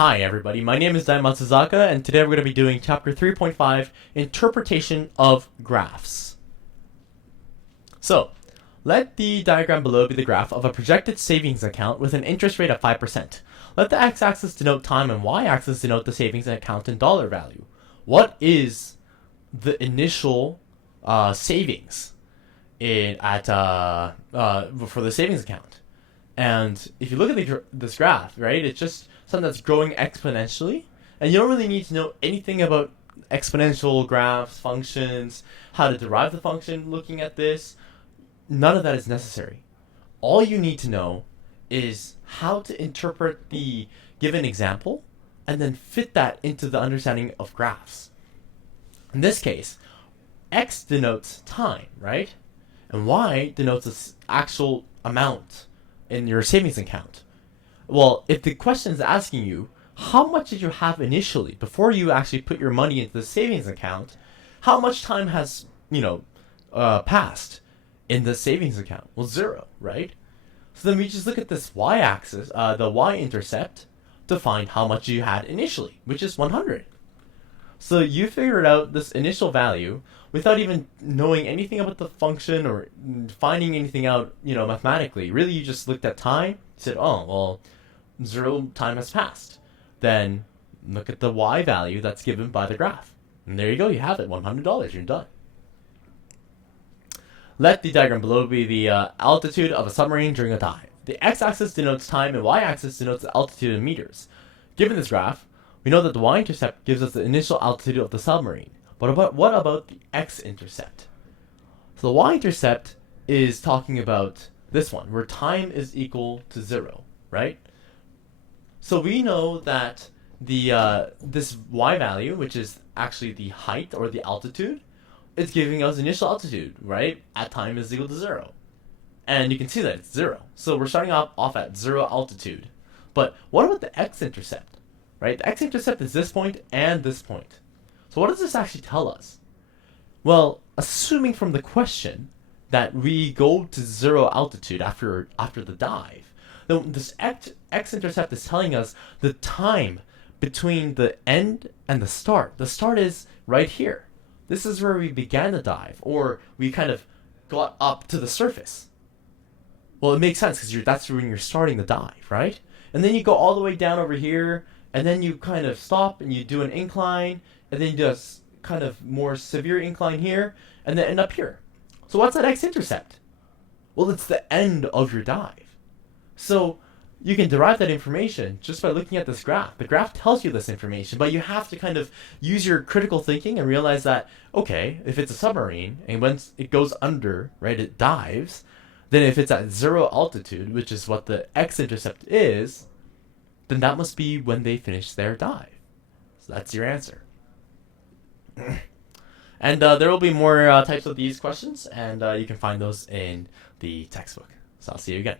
Hi everybody, my name is Dai Matsuzaka, and today we're going to be doing Chapter 3.5, Interpretation of Graphs. So, let the diagram below be the graph of a projected savings account with an interest rate of 5%. Let the x-axis denote time and y-axis denote the savings account in dollar value. What is the initial savings for the savings account? And if you look at this graph, right, it's just something that's growing exponentially, and you don't really need to know anything about exponential graphs, functions, how to derive the function looking at this. None of that is necessary. All you need to know is how to interpret the given example and then fit that into the understanding of graphs. In this case, x denotes time, right? And y denotes the actual amount in your savings account. Well, if the question is asking you, how much did you have initially before you actually put your money into the savings account, how much time has, passed in the savings account? Well, 0, right? So then we just look at this y-axis, the y-intercept, to find how much you had initially, which is 100. So you figured out this initial value without even knowing anything about the function or finding anything out, mathematically. Really, you just looked at time, said, oh, well, 0 time has passed. Then look at the y value that's given by the graph. And there you go, you have it, $100, you're done. Let the diagram below be the altitude of a submarine during a dive. The x-axis denotes time and y-axis denotes the altitude in meters. Given this graph, we know that the y-intercept gives us the initial altitude of the submarine. But what about the x-intercept? So the y-intercept is talking about this one, where time is equal to 0, right? So we know that the this y value, which is actually the height or the altitude, is giving us initial altitude, right? At time is equal to 0. And you can see that it's 0. So we're starting off at 0 altitude. But what about the x-intercept? Right? The x-intercept is this point and this point. So what does this actually tell us? Well, assuming from the question that we go to 0 altitude after the dive, then this x-intercept is telling us the time between the end and the start. The start is right here. This is where we began the dive, or we kind of got up to the surface. Well, it makes sense because that's when you're starting the dive, right? And then you go all the way down over here, and then you kind of stop and you do an incline, and then you do a kind of more severe incline here, and then end up here. So what's that x-intercept? Well, it's the end of your dive. So you can derive that information just by looking at this graph. The graph tells you this information, but you have to kind of use your critical thinking and realize that, okay, if it's a submarine, and once it goes under, right, it dives, then if it's at 0 altitude, which is what the x-intercept is, then that must be when they finish their dive. So that's your answer. And there will be more types of these questions, and you can find those in the textbook. So I'll see you again.